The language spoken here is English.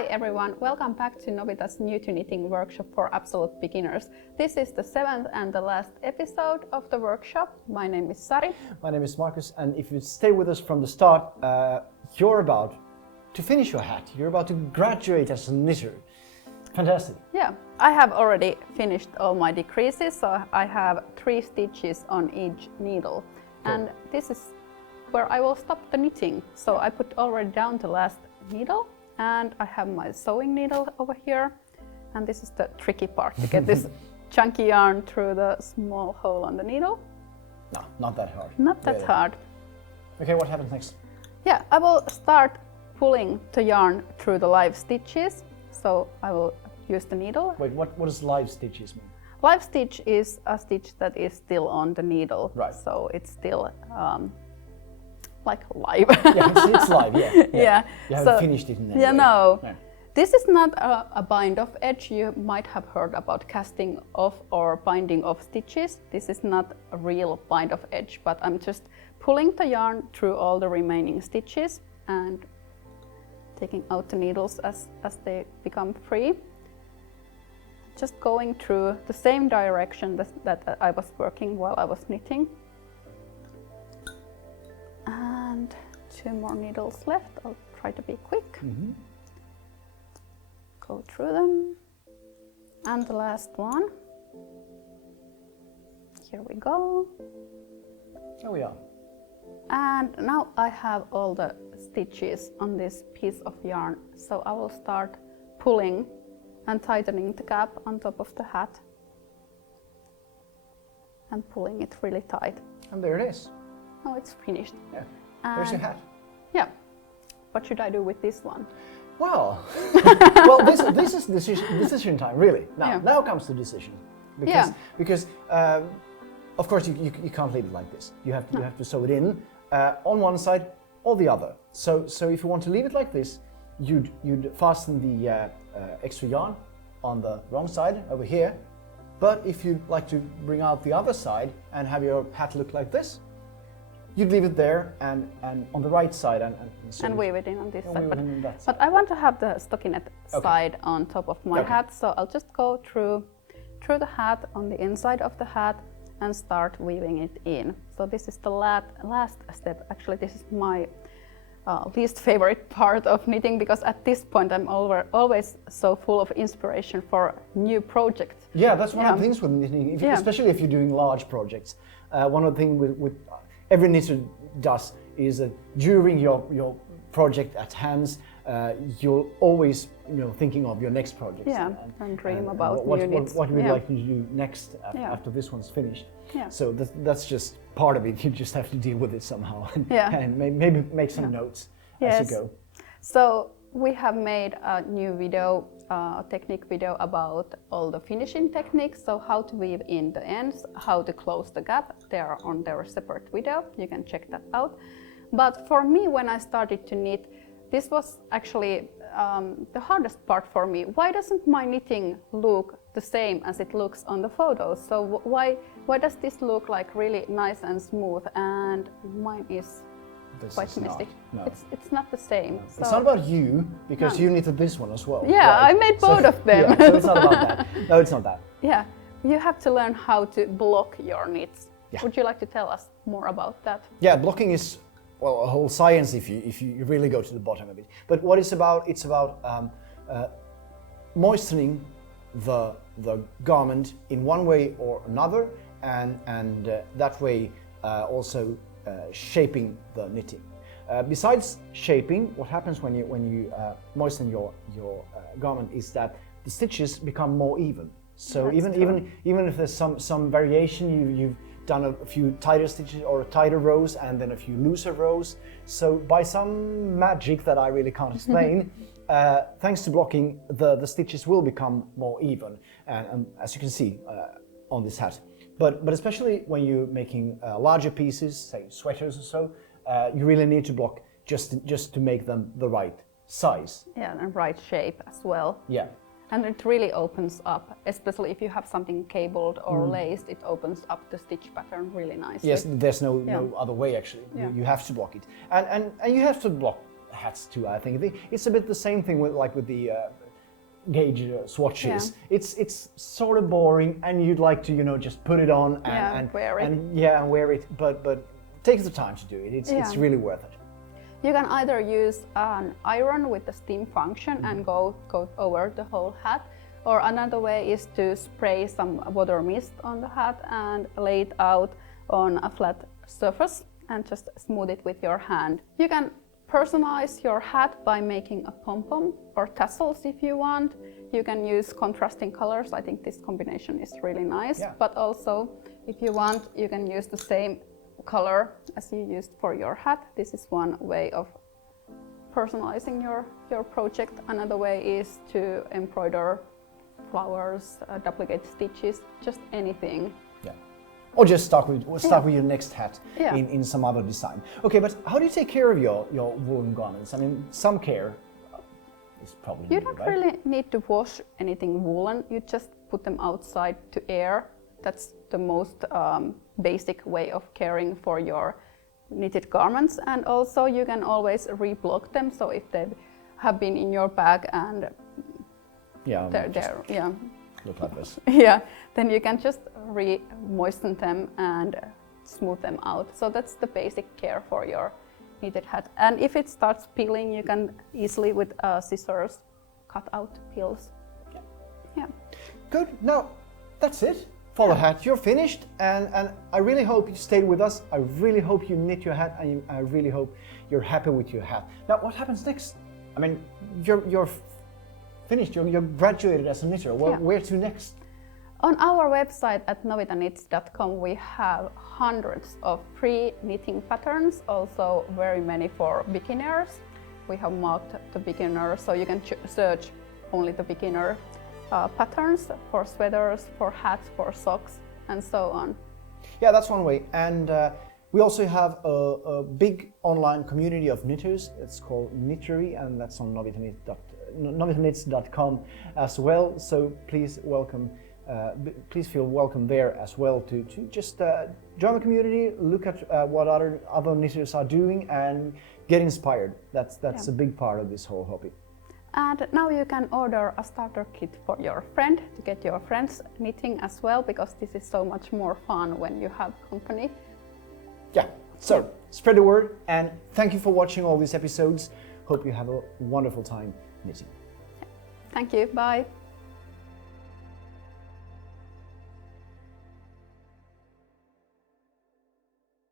Hi everyone, welcome back to Novita's New to Knitting workshop for absolute beginners. This is the 7th and the last episode of the workshop. My name is Sari. My name is Markus, and if you stay with us from the start, you're about to finish your hat. You're about to graduate as a knitter. Fantastic. Yeah, I have already finished all my decreases, so I have 3 stitches on each needle. Cool. And this is where I will stop the knitting. So I put already down the last needle. And I have my sewing needle over here, and this is the tricky part, to get this chunky yarn through the small hole on the needle. No, not that hard. Not that hard. Okay, what happens next? Yeah, I will start pulling the yarn through the live stitches. So I will use the needle. Wait, what does live stitches mean? Live stitch is a stitch that is still on the needle. Right. So it's still like live. Yeah, it's live, yeah. Yeah. You haven't finished it in any way. No. No. This is not a bind-off edge. You might have heard about casting off or binding off stitches. This is not a real bind-off edge, but I'm just pulling the yarn through all the remaining stitches and taking out the needles as they become free. Just going through the same direction that I was working while I was knitting. And 2 more needles left. I'll try to be quick. Mm-hmm. Go through them. And the last one. Here we go. There we are. And now I have all the stitches on this piece of yarn. So I will start pulling and tightening the gap on top of the hat. And pulling it really tight. And there it is. Oh, it's finished. Yeah. There's your hat. Yeah. What should I do with this one? Well, this is decision time, really. Now comes the decision. Because of course you can't leave it like this. You have to sew it in on one side or the other. So if you want to leave it like this, you'd fasten the extra yarn on the wrong side over here. But if you'd like to bring out the other side and have your hat look like this, you'd leave it there and on the right side and weave it in on this side. But But I want to have the stockinette side on top of my hat, so I'll just go through the hat on the inside of the hat and start weaving it in. So this is the last step. Actually, this is my least favorite part of knitting, because at this point I'm always so full of inspiration for new projects. Yeah, that's one of the things with knitting, especially if you're doing large projects. One of the things with every knitter does is that during your project at hand, you're always thinking of your next project. Yeah, and dream about new knits. What we'd like to do next after this one's finished. Yeah. So that's just part of it. You just have to deal with it somehow and maybe make some notes as you go. So we have made a new video, technique video about all the finishing techniques. So how to weave in the ends, how to close the gap. They are on their separate video. You can check that out. But for me, when I started to knit, this was actually the hardest part for me. Why doesn't my knitting look the same as it looks on the photos? So why does this look like really nice and smooth, and mine is quite messy? It's not the same. No. So it's not about you, because you knitted this one as well. Yeah, right? I made both of them. So it's not about that. No, it's not that. Yeah, you have to learn how to block your knits. Yeah. Would you like to tell us more about that? Yeah, blocking is a whole science if you really go to the bottom of it. But what it's about moistening the garment in one way or another, and that way also shaping the knitting. Besides shaping, what happens when you moisten your garment is that the stitches become more even. So even if there's some variation, you've done a few tighter stitches or tighter rows and then a few looser rows. So by some magic that I really can't explain, thanks to blocking, the stitches will become more even, and as you can see on this hat. But especially when you're making larger pieces, say sweaters or so, you really need to block just to make them the right size. Yeah, and right shape as well. Yeah. And it really opens up, especially if you have something cabled or laced, it opens up the stitch pattern really nicely. Yes, there's no other way actually. Yeah. You have to block it. And you have to block hats too. I think it's a bit the same thing with the gauge swatches. Yeah. It's sort of boring, and you'd like to just put it on and wear it. and wear it. But take the time to do it. It's really worth it. You can either use an iron with the steam function and go over the whole hat, or another way is to spray some water mist on the hat and lay it out on a flat surface and just smooth it with your hand. You can personalize your hat by making a pom-pom or tassels if you want. You can use contrasting colors. I think this combination is really nice. Yeah. But also, if you want, you can use the same color as you used for your hat. This is one way of personalizing your project. Another way is to embroider flowers, duplicate stitches, just anything. Yeah. Or just start with your next hat Yeah. in some other design. Okay, but how do you take care of your woolen garments? I mean, some care is probably You needed, don't right? really need to wash anything woolen. You just put them outside to air. That's the most basic way of caring for your knitted garments. And also you can always reblock them. So if they have been in your bag and Yeah. they're Look like this. yeah, then you can just re-moisten them and smooth them out. So that's the basic care for your knitted hat. And if it starts peeling, you can easily with scissors cut out peels. Yeah. Good. Now, that's it for the hat. You're finished, and I really hope you stayed with us. I really hope you knit your hat, and I really hope you're happy with your hat. Now, what happens next? I mean, you're finished. You're graduated as a knitter. Well, where to next? On our website at novitaknits.com we have hundreds of free knitting patterns, also very many for beginners. We have marked the beginner, so you can search only the beginner patterns for sweaters, for hats, for socks, and so on. Yeah, that's one way. And we also have a big online community of knitters. It's called Knittery, and that's on novitaknits.com as well. So please please feel welcome there as well to just join the community, look at what other knitters are doing, and get inspired. That's a big part of this whole hobby. And now you can order a starter kit for your friend to get your friends knitting as well, because this is so much more fun when you have company. Yeah, so spread the word, and thank you for watching all these episodes. Hope you have a wonderful time knitting. Thank you, bye.